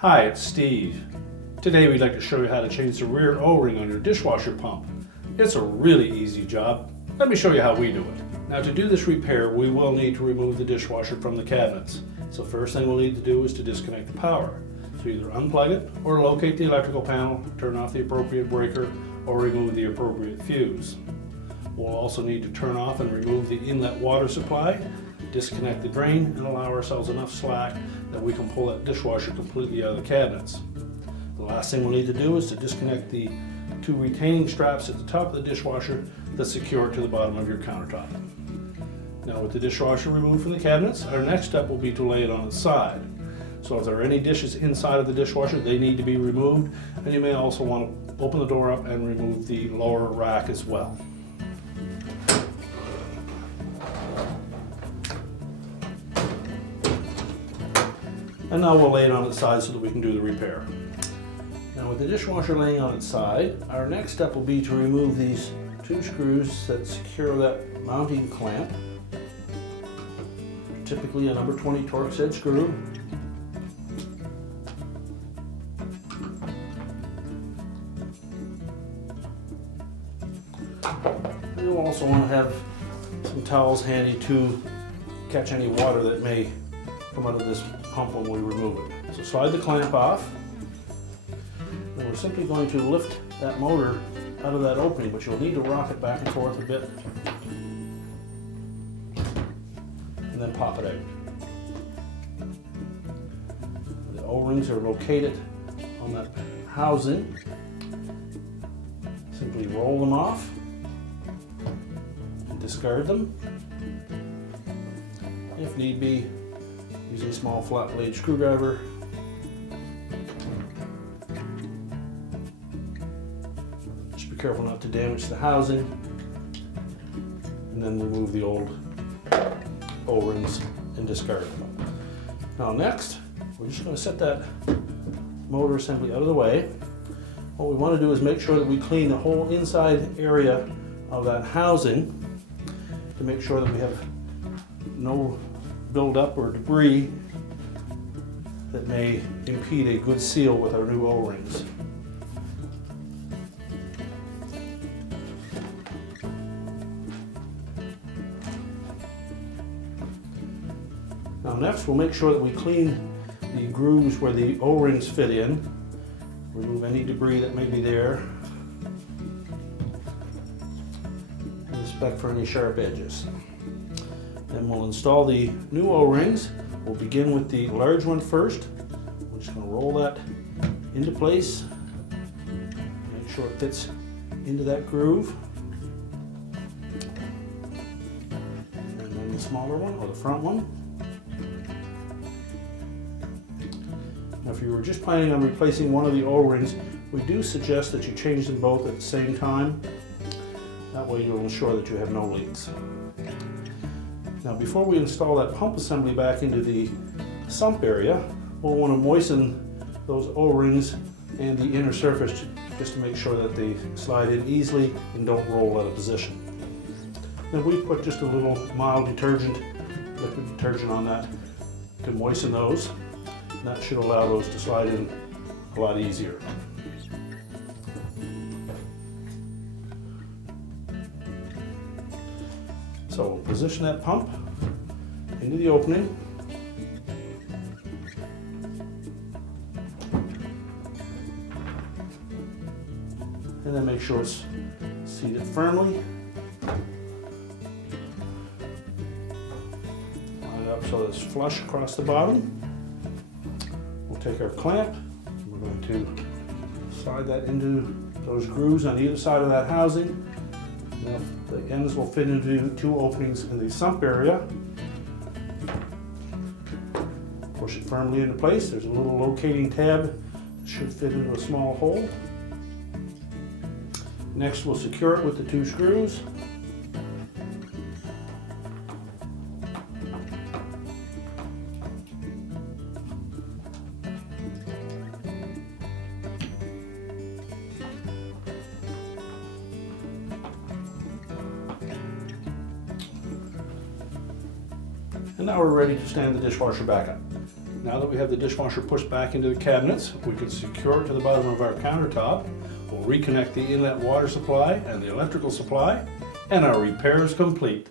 Hi, it's Steve. Today we'd like to show you how to change the rear O-ring on your dishwasher pump. It's a really easy job. Let me show you how we do it. Now to do this repair, we will need to remove the dishwasher from the cabinets. So first thing we'll need to do is to disconnect the power. So either unplug it or locate the electrical panel, turn off the appropriate breaker, or remove the appropriate fuse. We'll also need to turn off and remove the inlet water supply, disconnect the drain, and allow ourselves enough slack that we can pull that dishwasher completely out of the cabinets. The last thing we'll need to do is to disconnect the two retaining straps at the top of the dishwasher that secure it to the bottom of your countertop. Now with the dishwasher removed from the cabinets, our next step will be to lay it on its side. So if there are any dishes inside of the dishwasher, they need to be removed, and you may also want to open the door up and remove the lower rack as well. And now we'll lay it on its side so that we can do the repair. Now with the dishwasher laying on its side, our next step will be to remove these two screws that secure that mounting clamp. Typically a number 20 Torx head screw. And you'll also want to have some towels handy to catch any water that may come out of this pump when we remove it. So slide the clamp off, and we're simply going to lift that motor out of that opening, but you'll need to rock it back and forth a bit and then pop it out. The O-rings are located on that housing. Simply roll them off and discard them. If need be, using a small flat blade screwdriver. Just be careful not to damage the housing. And then remove the old O-rings and discard them. Now next, we're just going to set that motor assembly out of the way. What we want to do is make sure that we clean the whole inside area of that housing to make sure that we have no buildup or debris that may impede a good seal with our new O-rings. Now next we'll make sure that we clean the grooves where the O-rings fit in, remove any debris that may be there, and inspect for any sharp edges. Then we'll install the new O-rings. We'll begin with the large one first. We're just going to roll that into place. Make sure it fits into that groove. And then the smaller one, or the front one. Now if you were just planning on replacing one of the O-rings, we do suggest that you change them both at the same time. That way you'll ensure that you have no leaks. Now before we install that pump assembly back into the sump area, we'll want to moisten those O-rings and the inner surface just to make sure that they slide in easily and don't roll out of position. Then we put just a little mild detergent, liquid detergent on that to moisten those. And that should allow those to slide in a lot easier. So we'll position that pump into the opening. And then make sure it's seated firmly. Line it up so that it's flush across the bottom. We'll take our clamp. We're going to slide that into those grooves on either side of that housing. Now, the ends will fit into two openings in the sump area. Push it firmly into place. There's a little locating tab that should fit into a small hole. Next, we'll secure it with the two screws. And now we're ready to stand the dishwasher back up. Now that we have the dishwasher pushed back into the cabinets, we can secure it to the bottom of our countertop. We'll reconnect the inlet water supply and the electrical supply, and our repair is complete.